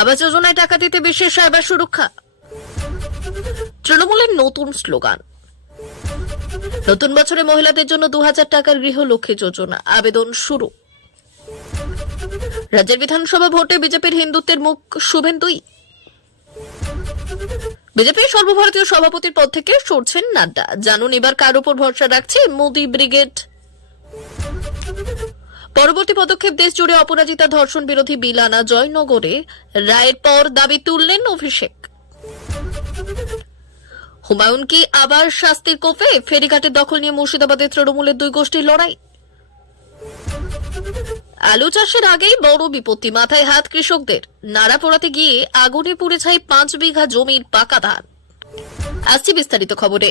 আবাস যোজনায় টাকা দিতে বিশেষ সাইবার সুরক্ষা। তৃণমূলের নতুন স্লোগান। নতুন বছরে মহিলাদের জন্য 2000 টাকার গৃহলক্ষ্মী যোজনা আবেদন শুরু। রাজ্যের বিধানসভা ভোটে বিজেপির হিন্দুত্বের মুখ শুভেন্দুই। বিজেপির সর্বভারতীয় সভাপতির পদ থেকে সরছেন নাড্ডা। জানুন এবার কার উপর ভরসা রাখছে মোদী ব্রিগেড। পরবর্তী পদক্ষেপ, দেশ জুড়ে অপরাজিতা ধর্ষণ বিরোধী বিল আনা। জয়নগরে রায়ের পর দাবি তুললেন অভিষেক। হুমায়ুন কি আবার শাস্তির কোপে? ফেরিঘাটের দখল নিয়ে মুর্শিদাবাদের তৃণমূলের দুই গোষ্ঠীর লড়াই। আলু চাষের আগেই বড় বিপত্তি, মাথায় হাত কৃষকদের। নাড়া পোড়াতে গিয়ে আগুনে পুড়ে ছাই 5 বিঘা জমির পাকা ধান। আসছি বিস্তারিত খবরে।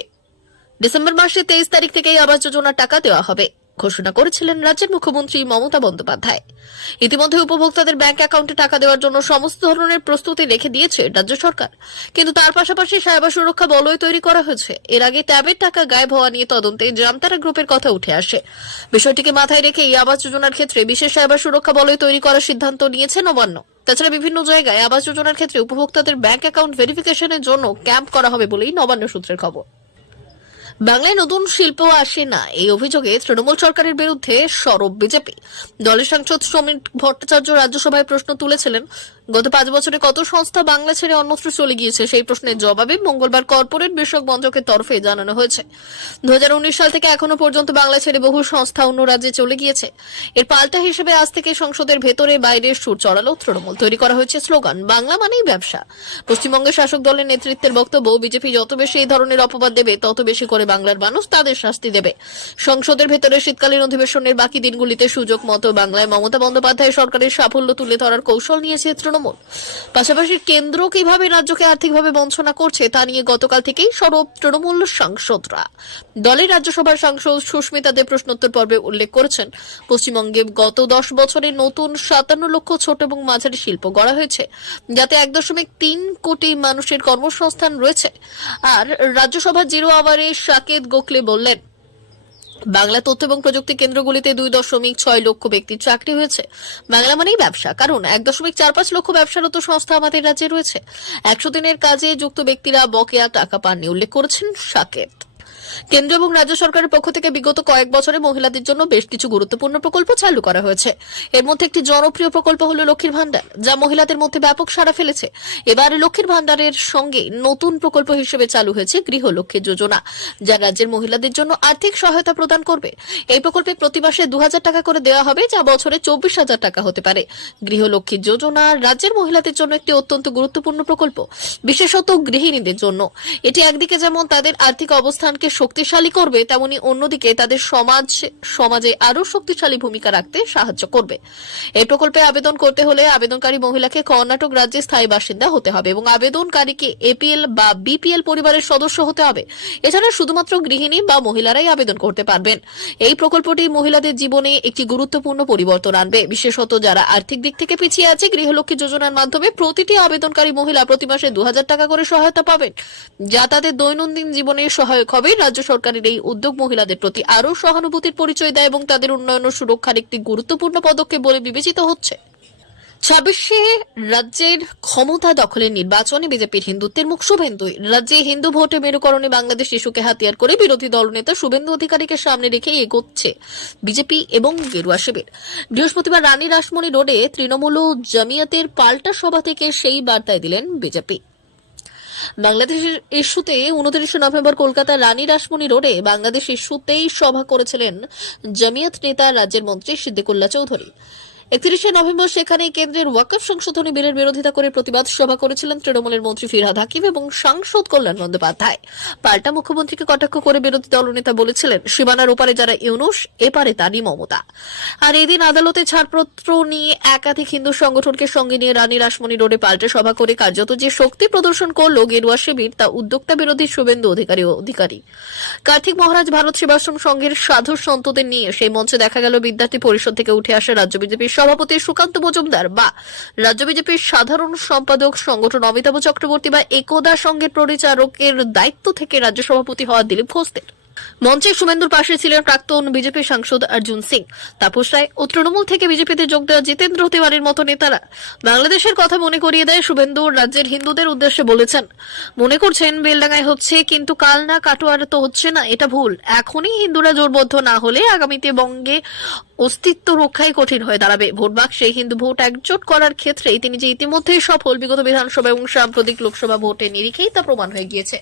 ডিসেম্বর মাসে 23 তারিখ থেকেই আবাস যোজনার টাকা দেওয়া হবে ঘোষণা করেছিলেন রাজ্যের মুখ্যমন্ত্রী মমতা বন্দ্যোপাধ্যায়। ইতিমধ্যে উপভোক্তাদের ব্যাংক অ্যাকাউন্টে টাকা দেওয়ার জন্য সমস্ত ধরনের প্রস্তুতি রেখে দিয়েছে রাজ্য সরকার। কিন্তু তার পাশাপাশি সাইবার সুরক্ষা বলয় তৈরি করা হয়েছে। এর আগে ট্যাবের টাকা গায়েব হওয়া নিয়ে তদন্তে জামতারা গ্রুপের কথা উঠে আসে। বিষয়টিকে মাথায় রেখে এই আবাস যোজনার ক্ষেত্রে বিশেষ সাইবার সুরক্ষা বলয় তৈরি করার সিদ্ধান্ত নিয়েছে নবান্ন। তাছাড়া বিভিন্ন জায়গায় আবাস যোজনার ক্ষেত্রে উপভোক্তাদের ব্যাংক অ্যাকাউন্ট ভেরিফিকেশনের জন্য ক্যাম্প করা হবে বলেই নবান্ন সূত্রের খবর। বাংলায় নতুন শিল্প আসে না, এই অভিযোগে তৃণমূল সরকারের বিরুদ্ধে সরব বিজেপি। দলের সাংসদ সমীর ভট্টাচার্য রাজ্যসভায় প্রশ্ন তুলেছিলেন, গত 5 বছরে কত সংস্থা বাংলা ছেড়ে অন্যত্র চলে গিয়েছে। সেই প্রশ্নের জবাবে মঙ্গলবার কর্পোরেট বিষয়ক মন্ত্রকের তরফে জানানো হয়েছে, 2019 সাল থেকে এখনো পর্যন্ত বাংলা ছেড়ে বহু সংস্থা অন্য রাজ্যে চলে গিয়েছে। এর পাল্টা হিসেবে আজ থেকে সংসদের ভেতরে বাইরে সুর চড়ালো তৃণমূল। তৈরি করা হয়েছে স্লোগান, বাংলা মানেই ব্যবসা। পশ্চিমবঙ্গের শাসক দলের নেতৃত্বের বক্তব্য, বিজেপি যত বেশি এই ধরনের অপবাদ দেবে তত বেশি করে বাংলার মানুষ তাদের শাস্তি দেবে। সংসদের ভেতরে শীতকালীন অধিবেশনের বাকি দিনগুলিতে সুযোগ মতো বাংলায় মমতা বন্দ্যোপাধ্যায় সরকারের সাফল্য তুলে ধরার কৌশল নিয়েছে তৃণমূল। পাশাপাশি কেন্দ্র কিভাবে রাজ্যকে আর্থিকভাবে বঞ্চনা করছে তা নিয়ে গতকাল থেকেই সরব তৃণমূল সাংসদরা। দলের রাজ্যসভার সাংসদ সুস্মিতা দেব প্রশ্নোত্তর পর্বে উল্লেখ করেছেন, পশ্চিমবঙ্গে গত 10 বছরে নতুন 57 লক্ষ ছোট এবং মাঝারি শিল্প গড়া হয়েছে, যাতে 1.3 কোটি মানুষের কর্মসংস্থান রয়েছে। আর রাজ্যসভার জিরো আওয়ারে সাকেত গোখলে বললেন, বাংলা তথ্য এবং প্রযুক্তি কেন্দ্রগুলিতে 2.6 লক্ষ ব্যক্তির চাকরি হয়েছে। বাংলা মানেই ব্যবসা, কারণ 1.45 লক্ষ ব্যবসারত সংস্থা আমাদের রাজ্যে রয়েছে। 100 দিনের কাজে যুক্ত ব্যক্তিরা বকেয়া টাকা পাননি, উল্লেখ করেছেন সাকেত। কেন্দ্র এবং রাজ্য সরকারের পক্ষ থেকে বিগত কয়েক বছরে মহিলাদের জন্য বেশ কিছু গুরুত্বপূর্ণ প্রকল্প চালু করা হয়েছে। এর মধ্যে একটি জনপ্রিয় প্রকল্প হলো লক্ষ্মীর ভান্ডার, যা মহিলাদের মধ্যে ব্যাপক সাড়া ফেলেছে। এবার লক্ষ্মীর ভান্ডারের সঙ্গে নতুন প্রকল্প হিসেবে চালু হয়েছে গৃহলক্ষ্মী যোজনা, যা রাজ্যের মহিলাদের জন্য আর্থিক সহায়তা প্রদান করবে। এই প্রকল্পে প্রতি মাসে 2000 টাকা করে দেওয়া হবে, যা বছরে 24,000 টাকা হতে পারে। গৃহলক্ষ্মী যোজনা রাজ্যের মহিলাদের জন্য একটি অত্যন্ত গুরুত্বপূর্ণ প্রকল্প, বিশেষত গৃহিণীদের জন্য। এটি একদিকে যেমন তাদের আর্থিক অবস্থানকে শক্তিশালী করবে, তেমনি অন্যদিকে তাদের সমাজে আরো শক্তিশালী ভূমিকা রাখতে সাহায্য করবে। এই প্রকল্পে আবেদন করতে হলে আবেদনকারী মহিলাকে কর্ণাটক রাজ্যে স্থায়ী বাসিন্দা হতে হবে এবং আবেদনকারীকে এপিএল বা বিপিএল পরিবারের সদস্য হতে হবে। এছাড়া শুধুমাত্র গৃহিণী বা মহিলারাই আবেদন করতে পারবেন। এই প্রকল্পটি মহিলাদের জীবনে একটি গুরুত্বপূর্ণ পরিবর্তন আনবে, বিশেষত যারা আর্থিক দিক থেকে পিছিয়ে আছে। গৃহলক্ষ্মী যোজনার মাধ্যমে প্রতিটি আবেদনকারী মহিলা প্রতি মাসে 2000 টাকা করে সহায়তা পাবেন, যা তাদের দৈনন্দিন জীবনে সহায়ক হবে। রাজ্য সরকারের এই উদ্যোগ মহিলাদের প্রতি আরো সহানুভূতির পরিচয় দেয় এবং তাদের উন্নয়ন ও সুরক্ষার একটি গুরুত্বপূর্ণ পদক্ষেপ বলে বিবেচিত হচ্ছে। 26 রাজ্যের ক্ষমতা দখলের নির্বাচনে বিজেপির হিন্দুত্বের মুখ শুভেন্দুই। রাজ্যে হিন্দু ভোটে মেরুকরণে বাংলাদেশ ইস্যুকে হাতিয়ার করে বিরোধী দলনেতা শুভেন্দু অধিকারীকে সামনে রেখে এগোচ্ছে বিজেপি এবং গেরুয়া শিবির। বৃহস্পতিবার রানী রাসমণি রোডে তৃণমূল ও জামিয়াতের পাল্টা সভা থেকে সেই বার্তায় দিলেন বিজেপি। বাংলাদেশের ইস্যুতে 29 নভেম্বর কলকাতার রানী রাসমণি রোডে বাংলাদেশ ইস্যুতেই সভা করেছিলেন জামিয়াত নেতা রাজ্যের মন্ত্রী সিদ্দিকুল্লাহ চৌধুরী। 31 নভেম্বর সেখানে কেন্দ্রের ওয়াকফ সংশোধনী বিলের বিরোধিতা করে প্রতিবাদ সভা করেছিলেন তৃণমূলের মন্ত্রী ফিরহাদ হাকিম এবং সাংসদ কল্যাণ বন্দ্যোপাধ্যায়। পাল্টা মুখ্যমন্ত্রীকে কটাক্ষ করে বিরোধী দলনেতা বলেছিলেন, সীমানার ওপারে যারা ইউনুস, এপারে তারই মমতা। আর এদিন আদালতে ছাড়পত্র নিয়ে একাধিক হিন্দু সংগঠনকে সঙ্গে নিয়ে রানী রাসমণি রোডে পাল্টা সভা করে কার্যত যে শক্তি প্রদর্শন করল গেরুয়া শিবির, তা উদ্যোক্তা বিরোধী শুভেন্দু অধিকারী। কার্তিক মহারাজ ভারত সেবাশ্রম সংঘের সাধু সন্তদের নিয়ে সেই মঞ্চে দেখা গেল বিদ্যার্থী পরিষদ থেকে উঠে আসা রাজ্য বিজেপির সভাপতি সুকান্ত মজুমদার বা রাজ্য বিজেপির সাধারণ সম্পাদক সংগঠন অমিতাভ চক্রবর্তী বা একদা সংঘের পরিচারকের দায়িত্ব থেকে রাজ্য সভাপতি হওয়া দিলীপ ঘোষদের। মঞ্চে শুভেন্দুর পাশে ছিলেন প্রাক্তন বিজেপি সাংসদ অর্জুন সিং, তাপস রায় ও তৃণমূল থেকে বিজেপিতে যোগ দেওয়া জিতেন্দ্র তিওয়ারির মতো নেতারা। বাংলাদেশের কথা মনে করিয়ে দেয় শুভেন্দু রাজ্যের হিন্দুদের উদ্দেশ্যে বলেছেন, মনে করছেন বেলডাঙ্গায় হচ্ছে, কিন্তু কাল না কাটোয়ার তো হচ্ছে না, এটা ভুল। এখনই হিন্দুরা জোরবদ্ধ না হলে আগামীতে বঙ্গে অস্তিত্ব রক্ষাই কঠিন হয়ে দাঁড়াবে। ভোট বাক্সে হিন্দু ভোট একজোট করার ক্ষেত্রে তিনি যে ইতিমধ্যেই সফল, বিগত বিধানসভা এবং সাম্প্রতিক লোকসভা ভোটের নিরিখেই তা প্রমাণ হয়ে গিয়েছে।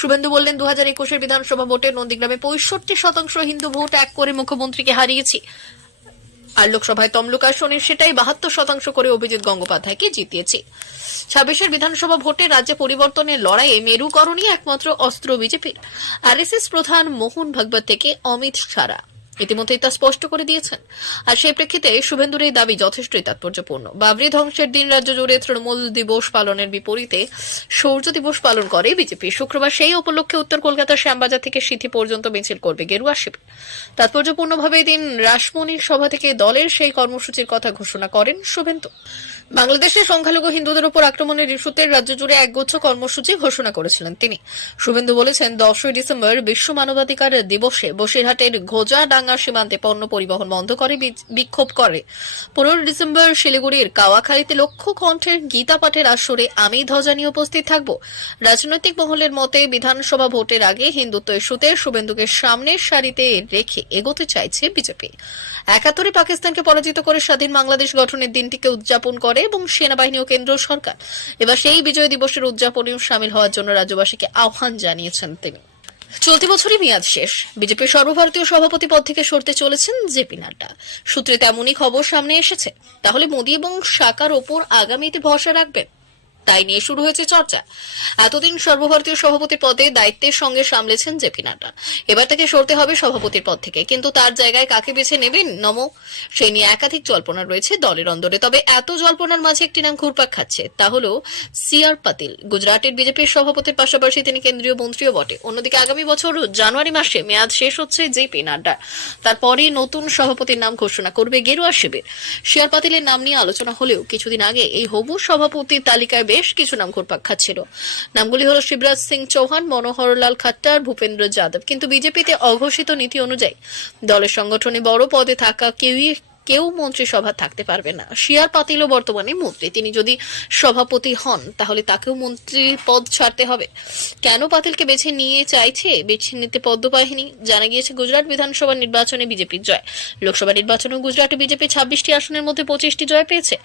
শুভেন্দু বললেন, 2021 বিধানসভা ভোটে নন্দীগ্রামে 65% হিন্দু ভোট এক করে মুখ্যমন্ত্রীকে হারিয়েছি, আর লোকসভায় তমলুক আসনে সেটাই 72% করে অভিজিৎ গঙ্গোপাধ্যায়কে জিতিয়েছি। 26 বিধানসভা ভোটে রাজ্যে পরিবর্তনের লড়াইয়ে মেরুকরণই একমাত্র অস্ত্র বিজেপির। আরএসএস প্রধান মোহন ভাগবত থেকে অমিত শাহ ইতিমধ্যেই তা স্পষ্ট করে দিয়েছেন। আর সেই প্রেক্ষিতে শুভেন্দুর এই দাবি যথেষ্টই তাৎপর্যপূর্ণ। বাবরি ধ্বংসের দিন রাজ্য জুড়ে তৃণমূল দিবস পালনের বিপরীতে শৌর্য দিবস পালন করে বিজেপি। শুক্রবার সেই উপলক্ষে উত্তর কলকাতার শ্যামবাজার থেকে সিথি পর্যন্ত মিছিল করবে গেরুয়া শিবির। তাৎপর্যপূর্ণভাবে দিন রাসমণির সভা থেকে দলের সেই কর্মসূচির কথা ঘোষণা করেন শুভেন্দু। বাংলাদেশে সংখ্যালঘু হিন্দুদের উপর আক্রমণের ইস্যুতে রাজ্য জুড়ে একগুচ্ছ কর্মসূচি ঘোষণা করেছিলেন তিনি। শুভেন্দু বলেছেন, 10 ডিসেম্বর বিশ্ব মানবাধিকার দিবসে বসিরহাটের ঘোজাডাঙ্গা সীমান্তে পণ্য পরিবহন বন্ধ করে বিক্ষোভ করে। 15 ডিসেম্বর শিলিগুড়ির কাওয়াখালীতে লক্ষ্য কণ্ঠের গীতা পাঠের আসরে আমি ধ্বজা নিয়ে উপস্থিত থাকব। রাজনৈতিক মহলের মতে বিধানসভা ভোটের আগে হিন্দুত্ব ইস্যুতে শুভেন্দুকে সামনের সারিতে রেখে এগোতে চাইছে বিজেপি। 71 পাকিস্তানকে পরাজিত করে স্বাধীন বাংলাদেশ গঠনের দিনটিকে উদযাপন করে এবং সেনাবাহিনী ও কেন্দ্র সরকার এবার সেই বিজয় দিবসের উদযাপনেও সামিল হওয়ার জন্য রাজ্যবাসীকে আহ্বান জানিয়েছেন তিনি। চলতি বছরই মেয়াদ শেষ, বিজেপির সর্বভারতীয় সভাপতি পদ থেকে সরতে চলেছেন জেপি নাড্ডা। সূত্রে তেমনই খবর সামনে এসেছে। তাহলে মোদী এবং শাকার ওপর আগামীতে ভরসা রাখবেন, তাই নিয়ে শুরু হয়েছে চর্চা। এতদিন সর্বভারতীয় সভাপতির পদে দায়িত্বের সঙ্গে সামলেছেন জেপি নাড্ডা, এবার তাকে সরতে হবে সভাপতির পদ থেকে, কিন্তু তার জায়গায় কাকে বেছে নেবেন নমো, সেই নিয়ে একাধিক জল্পনা রয়েছে দলের অন্দরে। তবে এত জল্পনার মাঝে একটি নাম ঘুরপাক খাচ্ছে, তা হলো সিআর পাতিল। গুজরাটের বিজেপির সভাপতির পাশাপাশি তিনি কেন্দ্রীয় মন্ত্রীও বটে। অন্যদিকে আগামী বছর জানুয়ারি মাসে মেয়াদ শেষ হচ্ছে জেপি নাড্ডার, তারপরে নতুন সভাপতির নাম ঘোষণা করবে গেরুয়া শিবির। সিআর পাতিলের নাম নিয়ে আলোচনা হলেও কিছুদিন আগে এই হবু সভাপতির তালিকায় বেশ কিছু নাম ঘুরপাক খাচ্ছিল। নামগুলি হলো শিবরাজ সিং চৌহান, মনোহরলাল খাট্টার, ভূপেন্দ্র যাদব। কিন্তু বিজেপিতে অঘোষিত নীতি অনুযায়ী দলের সংগঠনে বড় পদে থাকা কেউ মন্ত্রিসভা থাকতে পারবে না। সিআর পাতিলও বর্তমানে মন্ত্রী, তিনি যদি সভাপতি হন তাহলে তাকেও মন্ত্রী পদ ছাড়তে হবে। কেন পাতিলকে বেছে নিতে পদ্ম বাহিনী? জানা গিয়েছে, গুজরাট বিধানসভা নির্বাচনে বিজেপির জয়। লোকসভা নির্বাচনে গুজরাটে বিজেপি 26টি আসনের মধ্যে 25টি জয় পেয়েছে।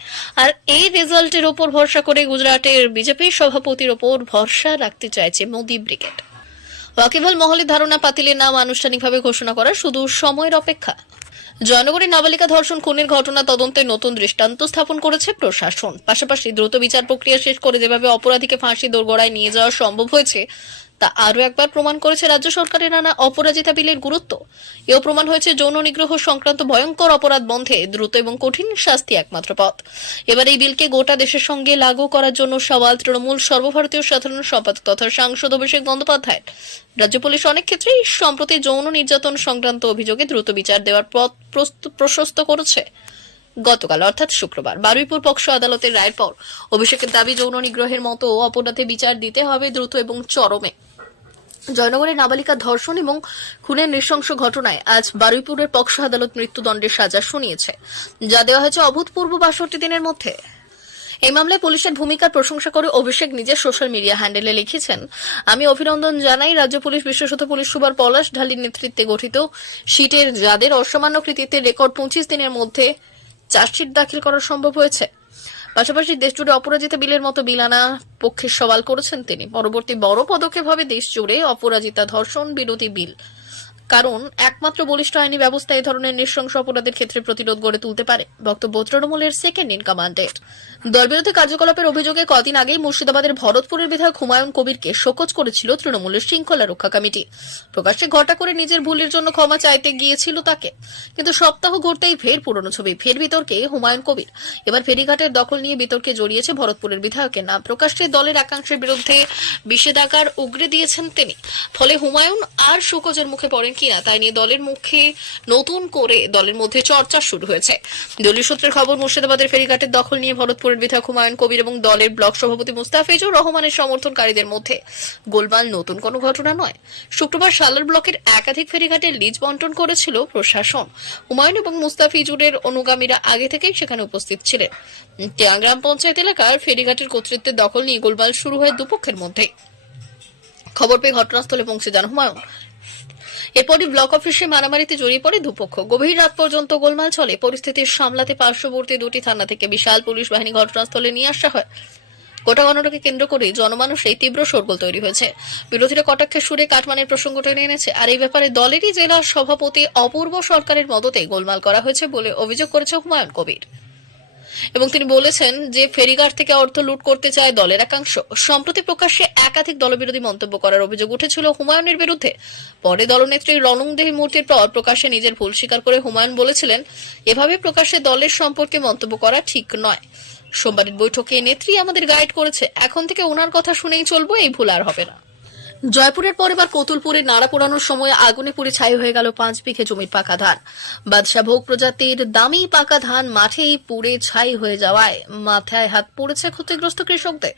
আর এই রেজাল্টের ওপর ভরসা করে গুজরাটের বিজেপির সভাপতির ওপর ভরসা রাখতে চাইছে মোদী ব্রিগেড। ওয়াকিবহাল মহলের ধারণা, পাতিলের নাম আনুষ্ঠানিকভাবে ঘোষণা করার শুধু সময়ের অপেক্ষা। জয়নগরে নাবালিকা ধর্ষণ খুনের ঘটনা তদন্তে নতুন দৃষ্টান্ত স্থাপন করেছে প্রশাসন। পাশাপাশি দ্রুত বিচার প্রক্রিয়া শেষ করে যেভাবে অপরাধীকে ফাঁসি দোরগোড়ায় নিয়ে যাওয়া সম্ভব হয়েছে তা আরও একবার প্রমাণ করেছে রাজ্য সরকারের আনা অপরাজিতা বিলের গুরুত্ব। এও প্রমাণ হয়েছে যৌন নিগ্রহ সংক্রান্ত ভয়ঙ্কর অপরাধ বন্ধে দ্রুত এবং কঠিন শাস্তি একমাত্র পথ। এবার এই বিলকে গোটা দেশের সঙ্গে লাগু করার জন্য সওয়াল তৃণমূল সর্বভারতীয় সাধারণ সম্পাদক তথা সাংসদ অভিষেক বন্দ্যোপাধ্যায়। রাজ্য পুলিশ অনেক ক্ষেত্রেই সম্প্রতি যৌন নির্যাতন সংক্রান্ত অভিযোগে দ্রুত বিচার দেওয়ার পথ প্রশস্ত করেছে। গতকাল অর্থাৎ শুক্রবার বারুইপুর পক্সো আদালতের রায়ের পর অভিষেকের দাবি, যৌন নিগ্রহের মতো অপরাধে বিচার দিতে হবে দ্রুত এবং চরমে। জয়নগরে নাবালিকা ধর্ষণ এবং খুনের নৃশংস ঘটনায় আজ বারুইপুরের পক্সো আদালত মৃত্যুদণ্ডের সাজা শুনিয়েছে, যা দেওয়া হয়েছে অভূতপূর্ব 62 দিনের মধ্যে। এই মামলায় পুলিশের ভূমিকার প্রশংসা করে অভিষেক নিজের সোশ্যাল মিডিয়া হ্যান্ডেলে লিখেছেন, আমি অভিনন্দন জানাই রাজ্য পুলিশ, বিশেষত পুলিশ সুপার পলাশ ঢালির নেতৃত্বে গঠিত সিটের, যাদের অসামান্য কৃতিত্বের রেকর্ড 25 দিনের মধ্যে চার্জশিট দাখিল করা সম্ভব হয়েছে। পাশাপাশি দেশজুড়ে অপরাজিতা বিলের মতো বিল আনা পক্ষের সওয়াল করেছেন তিনি। পরবর্তী বড় পদক্ষেপ হবে দেশজুড়ে অপরাজিতা ধর্ষণ বিরোধী বিল, কারণ একমাত্র বলিষ্ঠ আইনি ব্যবস্থা এই ধরনের নৃশংস অপরাধের ক্ষেত্রে প্রতিরোধ গড়ে তুলতে পারে। বক্তব্য তৃণমূলের সেকেন্ড ইন কমান্ডের। দলবিরোধী কার্যকলাপের অভিযোগে কদিন আগেই মুর্শিদাবাদের ভরতপুরের বিধায়ক হুমায়ুন কবিরকে শোকজ করেছিল তৃণমূলের শৃঙ্খলা রক্ষা কমিটি। প্রকাশ্যে ঘটা করে নিজের ভুলের জন্য ক্ষমা চাইতে গিয়েছিল তাকে, কিন্তু সপ্তাহ ঘুরতেই ফের পুরনো ছবি, ফের বিতর্কে হুমায়ুন কবির। এবার ফেরিঘাটের দখল নিয়ে বিতর্কে জড়িয়েছে ভরতপুরের বিধায়কের নাম। প্রকাশ্যে দলের একাংশের বিরুদ্ধে বিষেধাগার উগরে দিয়েছেন তিনি। ফলে হুমায়ুন আর শোকজের মুখে পড়েন কিনা তাই নিয়ে দলের মুখে নতুন করে দলের মধ্যে চর্চা শুরু হয়েছে। দলীয় সূত্রের খবর, মুর্শিদাবাদের ফেরিঘাটের দখল নিয়ে ভরতপুরের বিধায়ক হুমায়ুন কবির এবং দলের ব্লক সভাপতি মুস্তাফিজুর রহমানের সমর্থনকারীদের মধ্যে গোলমাল নতুন কোনো ঘটনা নয়। শুক্রবার সালার ব্লকের একাধিক ফেরিঘাটের লিজ বন্টন করেছিল প্রশাসন। হুমায়ুন এবং মুস্তাফিজুরের অনুগামীরা আগে থেকেই সেখানে উপস্থিত ছিলেন। গ্রাম পঞ্চায়েত এলাকার ফেরিঘাটের কর্তৃত্বের দখল নিয়ে গোলমাল শুরু হয় দুপক্ষের মধ্যে। খবর পেয়ে ঘটনাস্থলে পৌঁছে যান হুমায়ুন। এরপরই ব্লক অফিসে মারামারিতে জড়িয়ে পড়ে দুপক্ষ। গভীর রাত পর্যন্ত গোলমাল চলে। পরিস্থিতি সামলাতে পার্শ্ববর্তী দুটি থানা থেকে বিশাল পুলিশ বাহিনী ঘটনাস্থলে নিয়ে আসা হয়। গোটা ঘটনাকে কেন্দ্র করে জনমানুষে তীব্র শোরগোল তৈরি হয়েছে। বিরোধীরা কটাক্ষের সুরে কাটমানের প্রসঙ্গ টেনে এনেছে। আর এই ব্যাপারে দলেরই জেলা সভাপতি অপূর্ব সরকারের মদতে গোলমাল করা হয়েছে বলে অভিযোগ করেছে হুমায়ুন কবির। এবং তিনি বলেছেন যে ফেরিঘাট থেকে অর্থ লুট করতে চায় দলের একাংশ। সম্প্রতি প্রকাশ্যে একাধিক দলবিরোধী মন্তব্য করার অভিযোগ উঠেছিল হুমায়ুনের বিরুদ্ধে। পরে দলনেত্রী রণংদেহী মূর্তির পর প্রকাশ্যে নিজের ভুল স্বীকার করে হুমায়ুন বলেছিলেন, এভাবে প্রকাশ্যে দলের সম্পর্কে মন্তব্য করা ঠিক নয়। সোমবারের বৈঠকে নেত্রী আমাদের গাইড করেছে, এখন থেকে ওনার কথা শুনেই চলবো, এই ভুল আর হবে না। জয়পুরের পর এবার কতুলপুরে নাড়া পোড়ানোর সময় আগুনে পুড়ে ছাই হয়ে গেল 5 বিঘে জমির পাকা ধান। বাদশাভোগ প্রজাতির দামি পাকা ধান মাঠেই পুড়ে ছাই হয়ে যাওয়ায় মাথায় হাত পড়েছে ক্ষতিগ্রস্ত কৃষকদের।